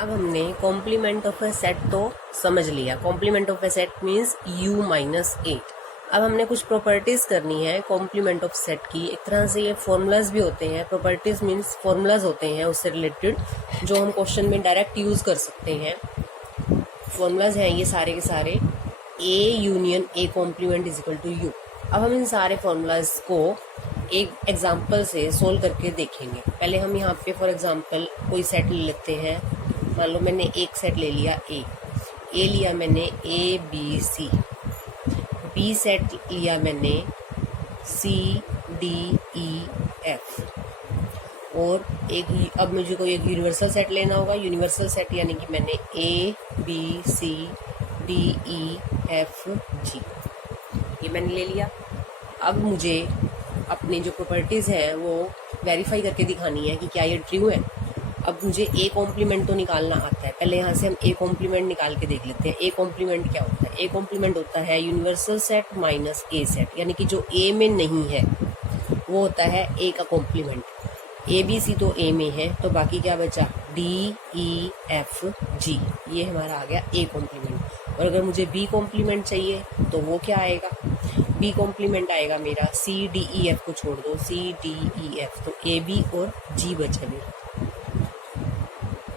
अब हमने complement of a set तो समझ लिया। Complement of a set means u minus 8। अब हमने कुछ प्रॉपर्टीज करनी है कॉम्प्लीमेंट ऑफ सेट की। एक तरह से ये फॉर्मूलाज भी होते हैं। प्रॉपर्टीज मीन्स फॉर्मूलाज होते हैं उससे रिलेटेड, जो हम क्वेश्चन में डायरेक्ट यूज कर सकते हैं। फॉर्मूलाज हैं ये सारे के सारे, a union a complement is equal to u। अब हम इन सारे फॉर्मूलाज को एक एग्जाम्पल से सोल्व करके देखेंगे। पहले हम यहाँ पे फॉर एग्जाम्पल कोई सेट ले लेते हैं। मान लो मैंने एक सेट ले लिया ए लिया मैंने A B C, B set लिया मैंने सी डी ई एफ, और एक अब मुझे कोई एक यूनिवर्सल सेट लेना होगा। यूनिवर्सल सेट यानी कि मैंने A B C D E F G, ये मैंने ले लिया। अब मुझे अपनी जो प्रॉपर्टीज़ हैं वो वेरीफाई करके दिखानी है कि क्या ये ट्रू है। अब मुझे ए कॉम्प्लीमेंट तो निकालना आता है। पहले यहाँ से हम ए कॉम्प्लीमेंट निकाल के देख लेते हैं। ए कॉम्प्लीमेंट क्या होता है? ए कॉम्प्लीमेंट होता है यूनिवर्सल सेट माइनस ए सेट, यानी कि जो ए में नहीं है वो होता है ए का कॉम्प्लीमेंट। ए बी सी तो ए में है, तो बाकी क्या बचा? डी ई एफ जी, ये हमारा आ गया ए कॉम्प्लीमेंट। और अगर मुझे बी कॉम्प्लीमेंट चाहिए तो वो क्या आएगा? बी कॉम्प्लीमेंट आएगा मेरा सी डी ई एफ को छोड़ दो, सी डी ई एफ, तो ए बी और जी बचा मेरा,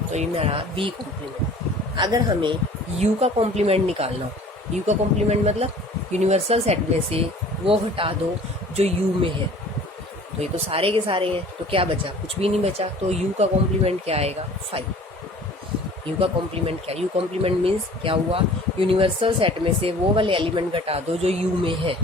तो ये मेरा बी कॉम्प्लीमेंट। अगर हमें यू का कॉम्प्लीमेंट निकालना हो, यू का कॉम्प्लीमेंट मतलब यूनिवर्सल सेट में से वो हटा दो जो यू में है, तो ये तो सारे के सारे हैं, तो क्या बचा? कुछ भी नहीं बचा। तो यू का कॉम्प्लीमेंट क्या आएगा? 5। यू का कॉम्प्लीमेंट क्या? यू कॉम्प्लीमेंट मीन्स क्या हुआ? यूनिवर्सल सेट में से वो वाले एलिमेंट घटा दो जो यू में है।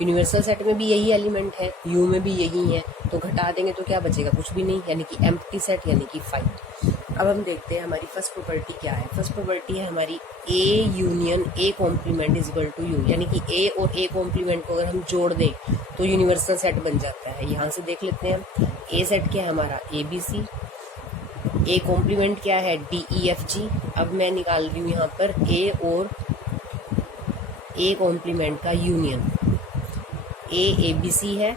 यूनिवर्सल सेट में भी यही एलिमेंट है, यू में भी यही है, तो घटा देंगे तो क्या बचेगा? कुछ भी नहीं, यानी कि एम्प्टी सेट, यानी कि 5। अब हम देखते हैं हमारी फर्स्ट प्रॉपर्टी क्या है। फर्स्ट प्रॉपर्टी है हमारी A union A complement is equal to U, यानी कि ए और ए कॉम्प्लीमेंट को अगर हम जोड़ दें तो यूनिवर्सल सेट बन जाता है। यहाँ से देख लेते हैं हम। ए सेट क्या है हमारा? ए बी सी। ए कॉम्प्लीमेंट क्या है? D E F G. अब मैं निकाल रही हूँ यहाँ पर ए और ए कॉम्प्लीमेंट का यूनियन। ए बी सी है,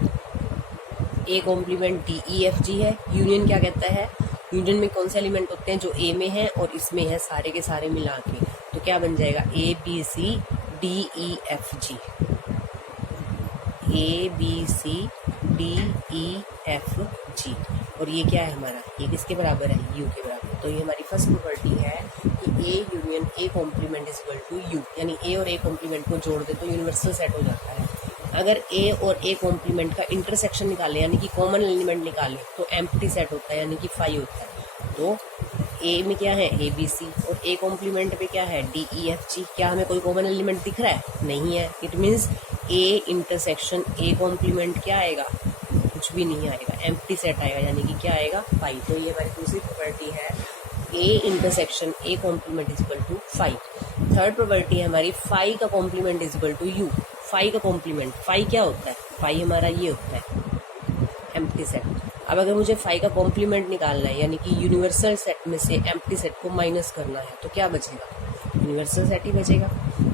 A complement D E F G है। यूनियन क्या कहता है? यूनियन में कौन से एलिमेंट होते हैं? जो ए में है और इसमें है, सारे के सारे मिला के, तो क्या बन जाएगा? A B C D E F G, A B C D E F G. और ये क्या है हमारा? ये किसके बराबर है? यू के बराबर। तो ये हमारी फर्स्ट प्रॉपर्टी है कि A union A complement is equal to U, यानी ए और ए कॉम्प्लीमेंट को जोड़ दे तो यूनिवर्सल सेट हो जाता है। अगर ए और ए कॉम्प्लीमेंट का इंटरसेक्शन निकालें, यानी कि कॉमन एलिमेंट निकालें, तो एम्प्टी सेट होता है, यानी कि 5 होता है। तो ए में क्या है? ए बी सी, और ए कॉम्प्लीमेंट पे क्या है? डी ई एफ जी। क्या हमें कोई कॉमन एलिमेंट दिख रहा है? नहीं है। It means A intersection A complement क्या आएगा? कुछ भी नहीं आएगा, एम्प्टी सेट आएगा, यानी कि क्या आएगा? 5। तो ये हमारी दूसरी प्रॉपर्टी है, A intersection A complement is equal to 5। Third property है हमारी 5 का complement is equal to U. 5 का कॉम्प्लीमेंट, 5 क्या होता है? 5 हमारा ये होता है एम्प्टी सेट। अब अगर मुझे 5 का कॉम्प्लीमेंट निकालना है, यानी कि यूनिवर्सल सेट में से एम्प्टी सेट को माइनस करना है, तो क्या बचेगा? यूनिवर्सल सेट ही बचेगा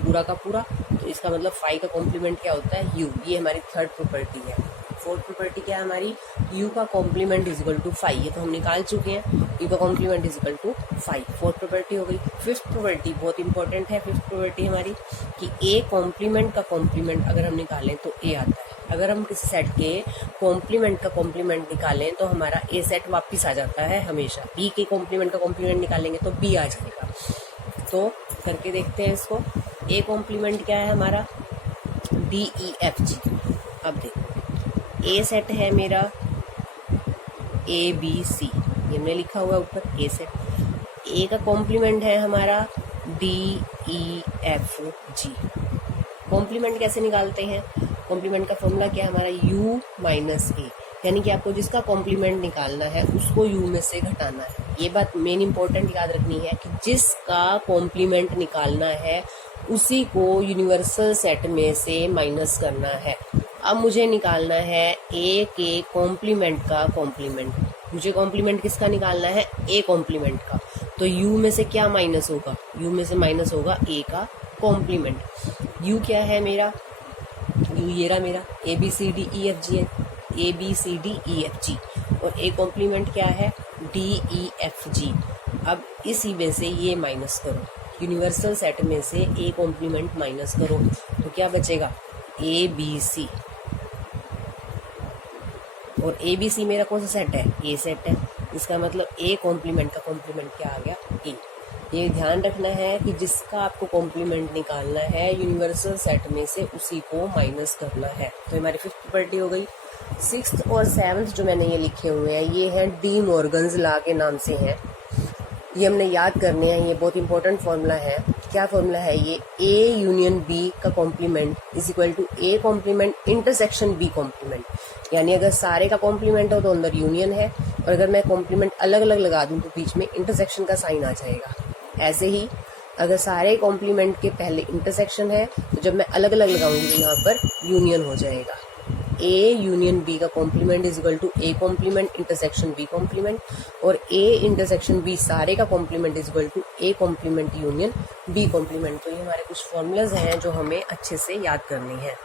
पूरा का पूरा। तो इसका मतलब 5 का कॉम्प्लीमेंट क्या होता है? यू। ये हमारी थर्ड प्रॉपर्टी है। फोर्थ प्रॉपर्टी क्या है हमारी? यू का कॉम्प्लीमेंट इज इक्वल टू 5। ये तो हम निकाल चुके हैं, यू का complement is equal to 5। Fourth property हो गई। फिफ्थ प्रॉपर्टी बहुत इंपॉर्टेंट है। फिफ्थ प्रॉपर्टी हमारी कि ए कॉम्प्लीमेंट का कॉम्प्लीमेंट अगर हम निकालें तो ए आता है। अगर हम किसी सेट के कॉम्प्लीमेंट का कॉम्प्लीमेंट निकालें तो हमारा ए सेट वापस आ जाता है हमेशा। बी के कॉम्प्लीमेंट का कॉम्प्लीमेंट निकालेंगे तो बी आ जाएगा। तो करके देखते हैं इसको। ए कॉम्प्लीमेंट क्या है हमारा? D E F G. अब देखो ए सेट है मेरा ए बी सी, ये हमने लिखा हुआ ऊपर ए सेट। ए का कॉम्प्लीमेंट है हमारा D E F G. Complement कैसे निकालते हैं? कॉम्प्लीमेंट का फॉर्मूला क्या है हमारा? यू माइनस ए, यानी कि आपको जिसका कॉम्प्लीमेंट निकालना है उसको यू में से घटाना है। ये बात मेन इंपॉर्टेंट याद रखनी है कि जिसका कॉम्प्लीमेंट निकालना है उसी को यूनिवर्सल सेट में से माइनस करना है। अब मुझे निकालना है ए के कॉम्प्लीमेंट का कॉम्प्लीमेंट। मुझे कॉम्प्लीमेंट किसका निकालना है? ए कॉम्प्लीमेंट का। तो यू में से क्या माइनस होगा? यू में से माइनस होगा ए का कॉम्प्लीमेंट। यू क्या है मेरा? यू ये रहा मेरा, A B C D E F G है, A B C D E F G. और ए कॉम्प्लीमेंट क्या है? D E F G. अब इसी में से ये माइनस करो, यूनिवर्सल सेट में से ए कॉम्प्लीमेंट माइनस करो तो क्या बचेगा, ए बी सी। और ए बी सी मेरा कौन सा सेट है, ए सेट है। इसका मतलब ए कॉम्प्लीमेंट का कॉम्प्लीमेंट क्या आ गया, ए। ये ध्यान रखना है कि जिसका आपको कॉम्प्लीमेंट निकालना है यूनिवर्सल सेट में से उसी को माइनस करना है। तो हमारी फिफ्थ प्रॉपर्टी हो गई। सिक्स्थ और सेवन्थ जो मैंने ये लिखे हुए हैं ये हैं डी मॉर्गन्स लॉ के नाम से हैं। ये हमने याद करने हैं, ये बहुत इंपॉर्टेंट फॉर्मूला है। क्या फॉर्मूला है ये, ए यूनियन बी का complement is equal to A complement intersection B complement. यानी अगर सारे का कॉम्प्लीमेंट हो तो अंदर यूनियन है, और अगर मैं कॉम्प्लीमेंट अलग अलग लगा दूं तो बीच में इंटरसेक्शन का साइन आ जाएगा। ऐसे ही अगर सारे कॉम्प्लीमेंट के पहले इंटरसेक्शन है तो जब मैं अलग अलग लगाऊंगी तो यहाँ पर यूनियन हो जाएगा। ए यूनियन बी का complement is equal to A complement intersection B complement, और ए इंटरसेक्शन बी सारे का complement is equal to A complement union B complement. तो ये हमारे कुछ फॉर्मूलाज हैं जो हमें अच्छे से याद करनी है।